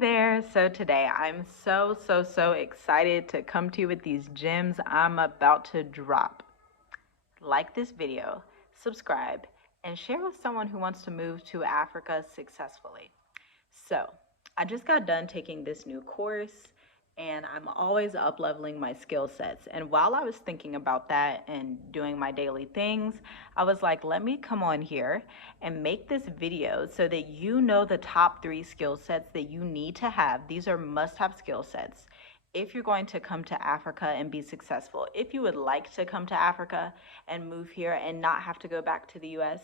there. So today I'm so excited to come to you with these gems I'm about to drop. Like this video, subscribe, and share with someone who wants to move to Africa successfully. So I just got done taking this new course and I'm always up leveling my skill sets. And while I was thinking about that and doing my daily things, I was like, let me come on here and make this video so that you know the top 3 skill sets that you need to have. These are must-have skill sets if you're going to come to Africa and be successful. If you would like to come to Africa and move here and not have to go back to the US,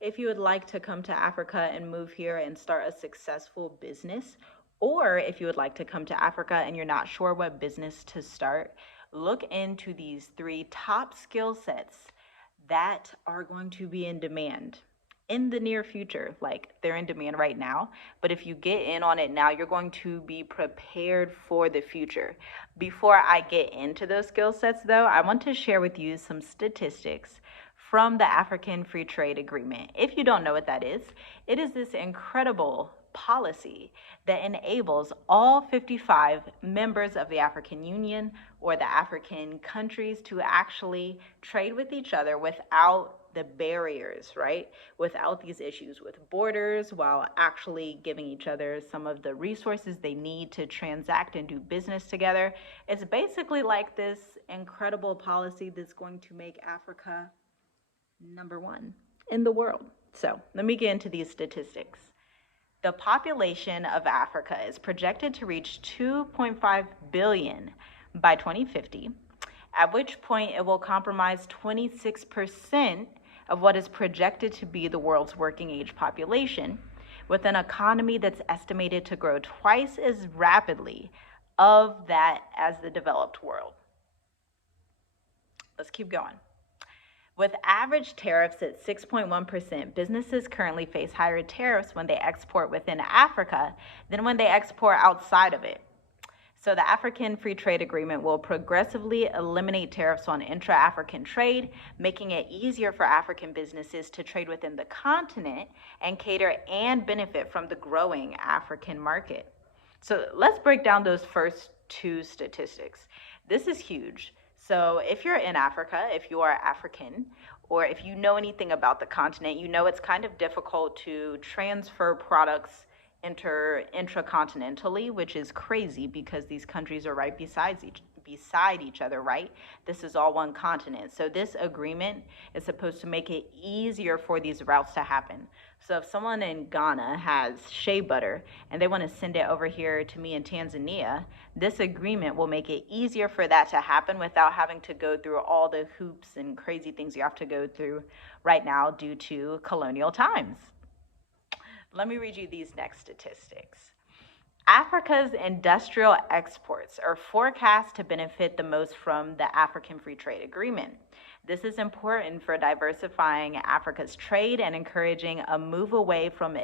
if you would like to come to Africa and move here and start a successful business, or if you would like to come to Africa and you're not sure what business to start, look into these 3 top skill sets that are going to be in demand in the near future. Like, they're in demand right now, but if you get in on it now, you're going to be prepared for the future. Before I get into those skill sets though, I want to share with you some statistics from the African Free Trade Agreement. If you don't know what that is, it is this incredible policy that enables all 55 members of the African Union or the African countries to actually trade with each other without the barriers, right? Without these issues with borders, while actually giving each other some of the resources they need to transact and do business together. It's basically like this incredible policy that's going to make Africa #1 in the world. So let me get into these statistics. The population of Africa is projected to reach 2.5 billion by 2050, at which point it will comprise 26% of what is projected to be the world's working age population, with an economy that's estimated to grow twice as rapidly of that as the developed world. Let's keep going. With average tariffs at 6.1%, businesses currently face higher tariffs when they export within Africa than when they export outside of it. So the African Free Trade Agreement will progressively eliminate tariffs on intra-African trade, making it easier for African businesses to trade within the continent and cater and benefit from the growing African market. So let's break down those first 2 statistics. This is huge. So if you're in Africa, if you are African, or if you know anything about the continent, you know it's kind of difficult to transfer products intracontinentally, which is crazy because these countries are right beside each other, right? This is all one continent. So this agreement is supposed to make it easier for these routes to happen. So if someone in Ghana has shea butter and they want to send it over here to me in Tanzania, this agreement will make it easier for that to happen without having to go through all the hoops and crazy things you have to go through right now due to colonial times. Let me read you these next statistics. Africa's industrial exports are forecast to benefit the most from the African Free Trade Agreement. This is important for diversifying Africa's trade and encouraging a move away from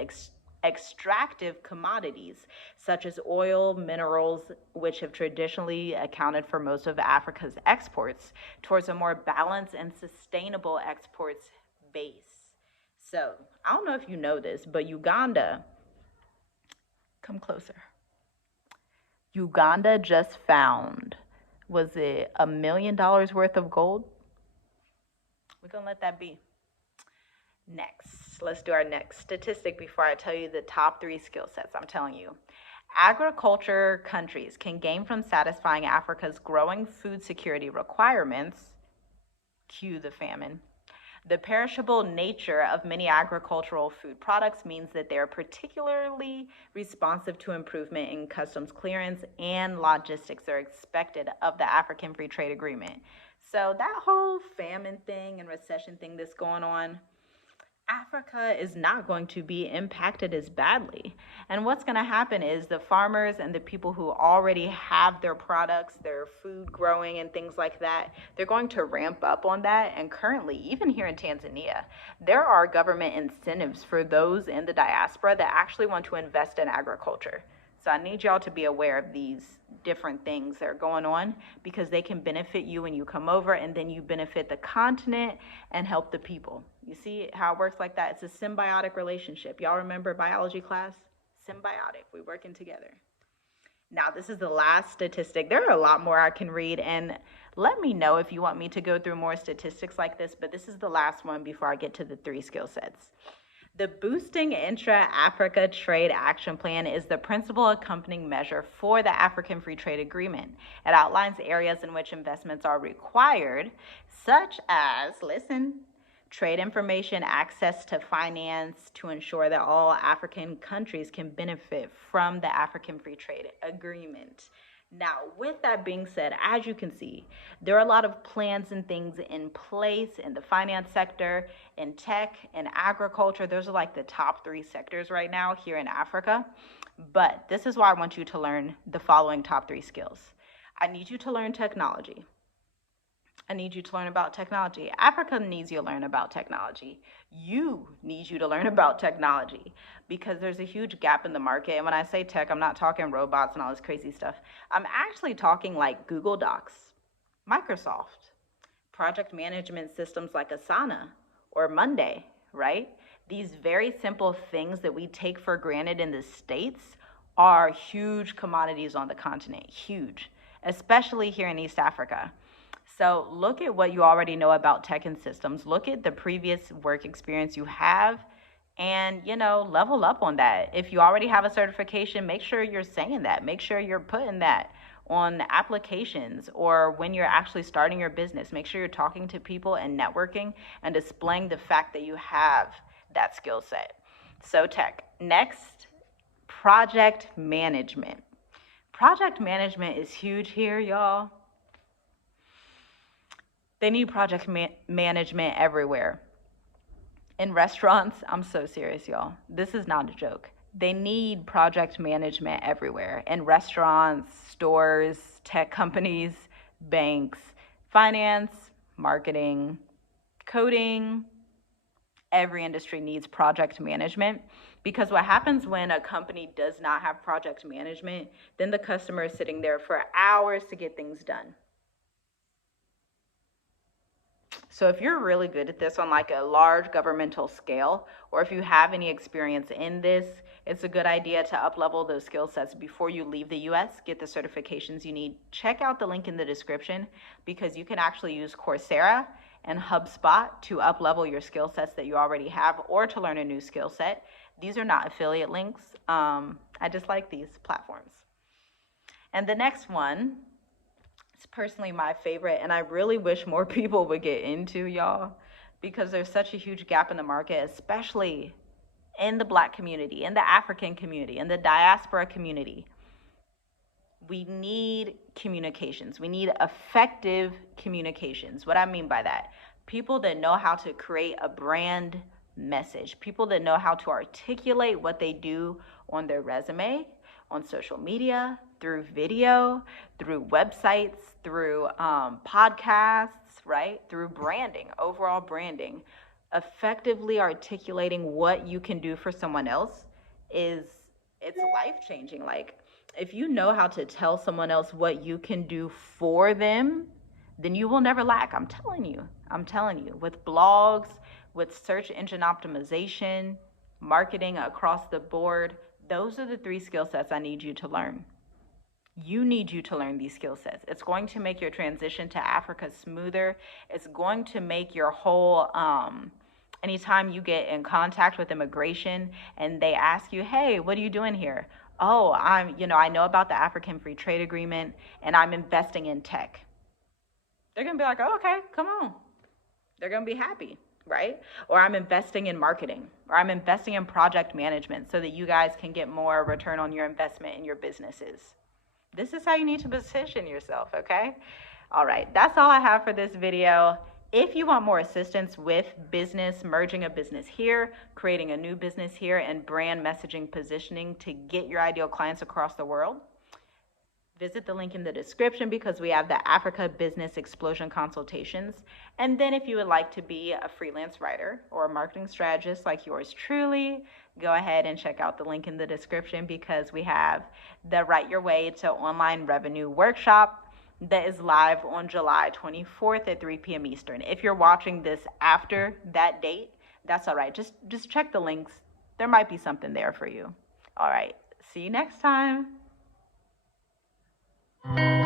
extractive commodities such as oil, minerals, which have traditionally accounted for most of Africa's exports, towards a more balanced and sustainable exports base. So, I don't know if you know this, but Uganda, come closer. Uganda just found, was it $1 million worth of gold? We're gonna let that be. Next, let's do our next statistic before I tell you the top 3 skill sets I'm telling you. Agriculture countries can gain from satisfying Africa's growing food security requirements, cue the famine. The perishable nature of many agricultural food products means that they are particularly responsive to improvement in customs clearance and logistics are expected of the African Free Trade Agreement. So that whole famine thing and recession thing that's going on, Africa is not going to be impacted as badly. And what's going to happen is the farmers and the people who already have their products, their food growing and things like that, they're going to ramp up on that. And currently, even here in Tanzania, there are government incentives for those in the diaspora that actually want to invest in agriculture. So I need y'all to be aware of these different things that are going on because they can benefit you when you come over, and then you benefit the continent and help the people. You see how it works like that? It's a symbiotic relationship. Y'all remember biology class? Symbiotic. We're working together. Now, this is the last statistic. There are a lot more I can read, and let me know if you want me to go through more statistics like this, but this is the last one before I get to the 3 skill sets. The Boosting Intra-Africa Trade Action Plan is the principal accompanying measure for the African Free Trade Agreement. It outlines areas in which investments are required, such as, listen, trade information, access to finance to ensure that all African countries can benefit from the African Free Trade Agreement. Now, with that being said, as you can see, there are a lot of plans and things in place in the finance sector, in tech, in agriculture. Those are like the top 3 sectors right now here in Africa. But this is why I want you to learn the following top 3 skills. I need you to learn technology. I need you to learn about technology. Africa needs you to learn about technology. You need you to learn about technology because there's a huge gap in the market. And when I say tech, I'm not talking robots and all this crazy stuff. I'm actually talking like Google Docs, Microsoft, project management systems like Asana or Monday, right? These very simple things that we take for granted in the States are huge commodities on the continent, huge, especially here in East Africa. So look at what you already know about tech and systems. Look at the previous work experience you have and, level up on that. If you already have a certification, make sure you're saying that. Make sure you're putting that on applications or when you're actually starting your business. Make sure you're talking to people and networking and displaying the fact that you have that skill set. So tech. Next, project management. Project management is huge here, y'all. They need project management everywhere. In restaurants, I'm so serious, y'all. This is not a joke. They need project management everywhere. In restaurants, stores, tech companies, banks, finance, marketing, coding. Every industry needs project management because what happens when a company does not have project management, then the customer is sitting there for hours to get things done. So if you're really good at this on like a large governmental scale, or if you have any experience in this, it's a good idea to up-level those skill sets before you leave the US, get the certifications you need. Check out the link in the description because you can actually use Coursera and HubSpot to up-level your skill sets that you already have or to learn a new skill set. These are not affiliate links. I just like these platforms. And the next one, it's personally my favorite, and I really wish more people would get into, y'all, because there's such a huge gap in the market, especially in the Black community, in the African community, in the diaspora community. We need communications. We need effective communications. What I mean by that, people that know how to create a brand message, people that know how to articulate what they do on their resume, on social media, through video, through websites, through podcasts, right? Through branding, overall branding. Effectively articulating what you can do for someone else it's life-changing. Like, if you know how to tell someone else what you can do for them, then you will never lack. I'm telling you, with blogs, with search engine optimization, marketing across the board, those are the 3 skill sets I need you to learn. You need you to learn these skill sets. It's going to make your transition to Africa smoother. It's going to make your whole, anytime you get in contact with immigration and they ask you, hey, what are you doing here? Oh, I know about the African Free Trade Agreement and I'm investing in tech. They're going to be like, oh, okay, come on. They're going to be happy, right? Or I'm investing in marketing, or I'm investing in project management so that you guys can get more return on your investment in your businesses. This is how you need to position yourself, okay? All right, that's all I have for this video. If you want more assistance with business, merging a business here, creating a new business here, and brand messaging positioning to get your ideal clients across the world, visit the link in the description because we have the Africa Business Explosion consultations. And then if you would like to be a freelance writer or a marketing strategist like yours truly, go ahead and check out the link in the description because we have the Write Your Way to Online Revenue workshop that is live on July 24th at 3 p.m. Eastern. If you're watching this after that date, that's all right. Just check the links. There might be something there for you. All right. See you next time. you.